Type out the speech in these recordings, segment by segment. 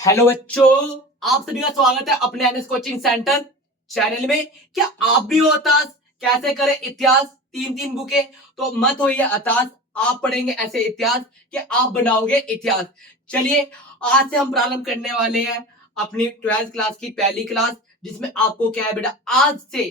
Hello बच्चों, आप सभी का स्वागत है अपने एनएस कोचिंग सेंटर चैनल में। क्या आप भी हो हताश? कैसे करें इतिहास? तीन तीन बुकें तो मत होइए हताश। आप पढ़ेंगे ऐसे इतिहास कि आप बनाओगे इतिहास। चलिए, आज से हम प्रारंभ करने वाले हैं अपनी 12th क्लास की पहली क्लास, जिसमें आपको क्या है बेटा, आज से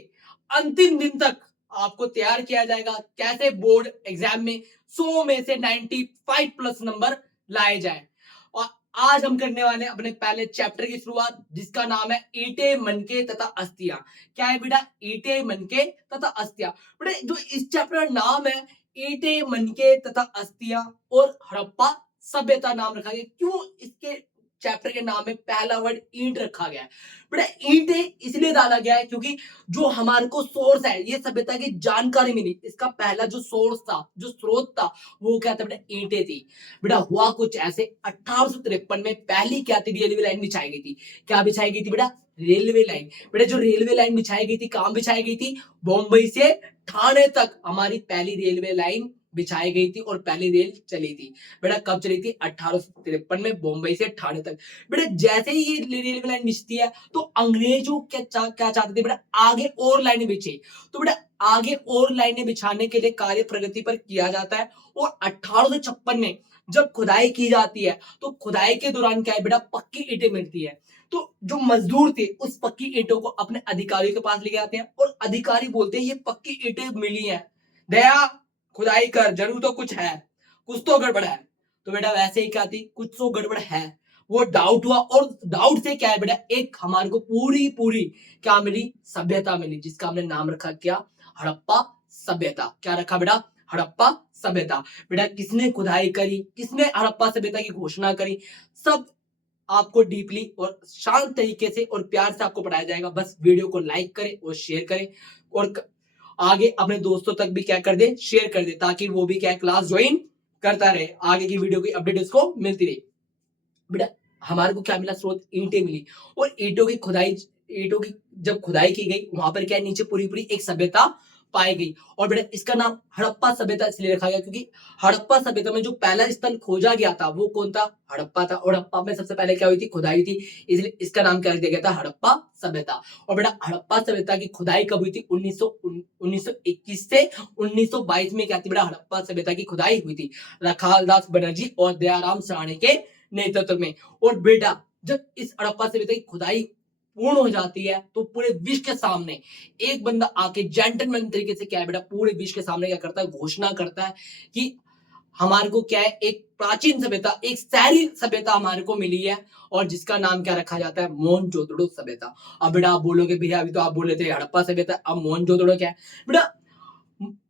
अंतिम दिन तक आपको तैयार किया जाएगा कैसे बोर्ड एग्जाम में 100 में से 95 प्लस नंबर लाए जाए। और आज हम करने वाले हैं अपने पहले चैप्टर की शुरुआत, जिसका नाम है ईंटे मनके तथा अस्थियां। क्या है बेटा? ईंटे मनके तथा अस्थियां। बेटा जो इस चैप्टर का नाम है ईंटे मनके तथा अस्थियां और हड़प्पा सभ्यता नाम रखा गया। क्यों इसके चैप्टर के नाम में पहला वर्ड ईंट रखा गया है? बेटा ईंटे इसलिए डाला गया है क्योंकि जो हमारे को सोर्स है, ये सभ्यता की जानकारी मिली, इसका पहला जो सोर्स था, जो स्रोत था, वो क्या था बेटा? ईंटे थी। बेटा हुआ कुछ ऐसे, 1853 में पहली क्या थी? रेलवे लाइन बिछाई गई थी। क्या बिछाई गई थी बेटा? Railway line. बेटा जो रेलवे लाइन बिछाई गई थी, कहां बिछाई गई थी? बॉम्बे से ठाणे तक हमारी पहली रेलवे लाइन बिछाई गई थी और पहली रेल चली थी। बेटा कब चली थी? 1853 में बॉम्बे से ठाणे तक। बेटा जैसे ही ये रेलवे लाइन बिछती है तो अंग्रेजों क्या चाहते थे बेटा? आगे और लाइनें बिछे। तो बेटा आगे और लाइनें बिछाने के लिए कार्य प्रगति पर किया जाता है। और 1856 में जब खुदाई की जाती है तो खुदाई के दौरान क्या है बेटा? पक्की ईंटें मिलती है। तो जो मजदूर थे उस पक्की ईंटों को अपने अधिकारियों के पास लेके आते हैं और अधिकारी बोलते हैं ये पक्की ईंटें मिली हैं, दया खुदाई कर, जरूर तो कुछ है, कुछ तो गड़बड़ है। तो बेटा वैसे ही क्या थी? कुछ तो गड़बड़ है। वो डाउट हुआ और डाउट से क्या है बेटा? एक हमारे को पूरी पूरी क्या मिली? सभ्यता मिली, जिसका हमने नाम रखा क्या? हड़प्पा सभ्यता। क्या रखा बेटा? हड़प्पा सभ्यता। बेटा किसने खुदाई करी, किसने हड़प्पा सभ्यता की घोषणा करी, सब आपको डीपली और शांत तरीके से और प्यार से आपको पढ़ाया जाएगा। बस वीडियो को लाइक करें और शेयर करें और आगे अपने दोस्तों तक भी क्या कर दे? शेयर कर दे, ताकि वो भी क्या क्लास ज्वाइन करता रहे, आगे की वीडियो की अपडेट उसको मिलती रहे। बेटा हमारे को क्या मिला? स्रोत ईंटें मिली। और ईंटों की जब खुदाई की गई, वहां पर क्या है? नीचे पूरी पूरी एक सभ्यता पाई गई। और बेटा इसका नाम हड़प्पा सभ्यता इसलिए रखा गया क्योंकि हड़प्पा सभ्यता में जो पहला स्थल खोजा गया था वो कौन था? हड़प्पा था। और हड़प्पा में सबसे पहले क्या हुई थी? खुदाई थी, इसलिए इसका नाम क्या दिया गया था? हड़प्पा सभ्यता। और बेटा हड़प्पा सभ्यता की खुदाई कब हुई थी? 1921 से 1922 में क्या थी बेटा? हड़प्पा सभ्यता की खुदाई हुई थी, रखालदास बनर्जी और दयाराम साहनी के नेतृत्व में। और बेटा जब इस हड़प्पा सभ्यता की खुदाई पूर्ण हो जाती है तो पूरे विश्व के सामने एक बंदा आके जेंटलमैन तरीके से क्या है बेटा? पूरे विश्व के सामने क्या करता है? घोषणा करता है कि हमारे को क्या है? एक प्राचीन सभ्यता, एक शहरी सभ्यता हमारे को मिली है और जिसका नाम क्या रखा जाता है? मोहनजोदड़ो सभ्यता। अब बेटा आप बोलोगे भैया अभी तो आप बोले थे हड़प्पा सभ्यता, अब मोहनजोदड़ो क्या है? बेटा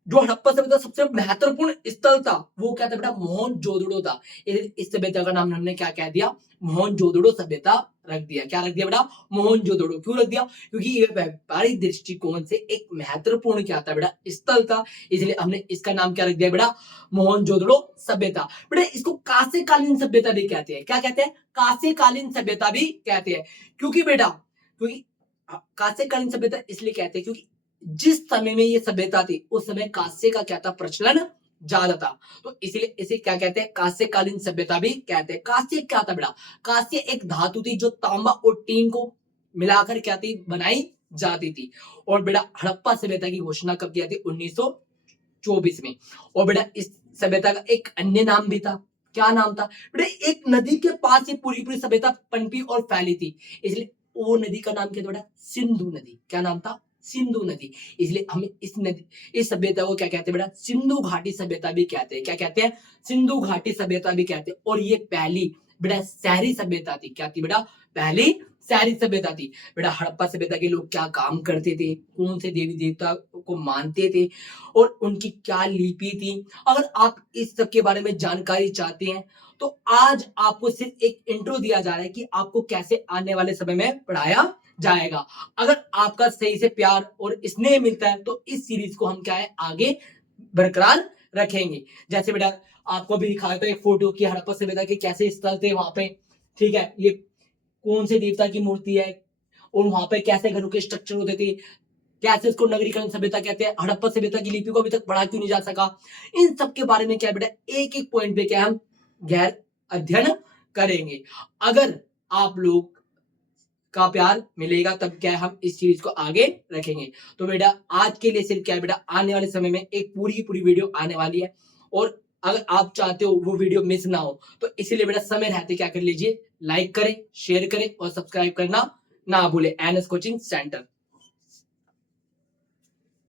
जो हड़प्पा सभ्यता सबसे महत्वपूर्ण स्थल था वो क्या था बेटा? मोहनजोदड़ो था। इस सभ्यता का नाम हमने क्या कह दिया? मोहनजोदड़ो सभ्यता रख दिया। क्या रख दिया बेटा? मोहनजोदड़ो। क्यों रख दिया? क्योंकि ये व्यापारिक दृष्टिकोण से एक महत्वपूर्ण क्या था बेटा? स्थल था, इसलिए हमने इसका नाम क्या रख दिया बेटा? मोहनजोदड़ो सभ्यता। बेटा इसको कांस्यकालीन सभ्यता भी कहते हैं। क्या कहते हैं? कांस्यकालीन सभ्यता भी कहते हैं। क्योंकि बेटा क्योंकि कांस्यकालीन सभ्यता इसलिए कहते हैं क्योंकि जिस समय में ये सभ्यता थी उस समय कांस्य का क्या था? प्रचलन ज्यादा था, तो इसलिए इसे क्या कहते हैं? कांस्यकालीन सभ्यता भी कहते हैं। कांस्य क्या था बेटा? कांस्य एक धातु थी जो तांबा और टीन को मिलाकर क्या थी? बनाई जाती थी। और बेटा हड़प्पा सभ्यता की घोषणा कब किया थी? 1924 में। और बेटा इस सभ्यता का एक अन्य नाम भी था। क्या नाम था बेटा? एक नदी के पास ये पूरी पूरी सभ्यता पनपी और फैली थी, इसलिए वो नदी का नाम क्या था बेटा? सिंधु नदी। क्या नाम था? सिंधु नदी। इसलिए हम इस सभ्यता को क्या कहते हैं बेटा? सिंधु घाटी सभ्यता भी कहते हैं। क्या कहते हैं? सिंधु घाटी सभ्यता भी कहते हैं। और ये पहली बेटा शहरी सभ्यता थी। क्या थी बेटा? पहली शहरी सभ्यता थी। बेटा हड़प्पा सभ्यता के लोग क्या काम करते थे, कौन से देवी देवता को मानते थे और उनकी क्या लिपि थी, अगर आप इस सब के बारे में जानकारी चाहते हैं तो आज आपको सिर्फ एक इंट्रो दिया जा रहा है कि आपको कैसे आने वाले समय में पढ़ाया जाएगा। अगर आपका सही से प्यार और स्नेह मिलता है तो इस सीरीज को हम क्या है? आगे बरकरार रखेंगे। जैसे बेटा आपको भी दिखाया तो एक फोटो की हड़प्पा सभ्यता के कैसे स्थल थे वहां पे, ठीक है, ये कौन से देवता की मूर्ति है और वहां पे कैसे घरों के स्ट्रक्चर होते थे, कैसे इसको नगरीकरण सभ्यता कहते हैं, हड़प्पा सभ्यता की लिपि को अभी तक पढ़ा क्यों नहीं जा सका, इन सब के बारे में क्या बेटा एक एक पॉइंट पे क्या हम गैर अध्ययन करेंगे। अगर आप लोग का प्यार मिलेगा, तब क्या है हम इस चीज को आगे रखेंगे। तो बेटा आज के लिए सिर्फ क्या है बेटा, आने वाले समय में एक पूरी की पूरी वीडियो आने वाली है, और अगर आप चाहते हो वो वीडियो मिस ना हो तो इसीलिए बेटा समय रहते क्या कर लीजिए, लाइक करें, शेयर करें और सब्सक्राइब करना ना भूले एनएस कोचिंग सेंटर।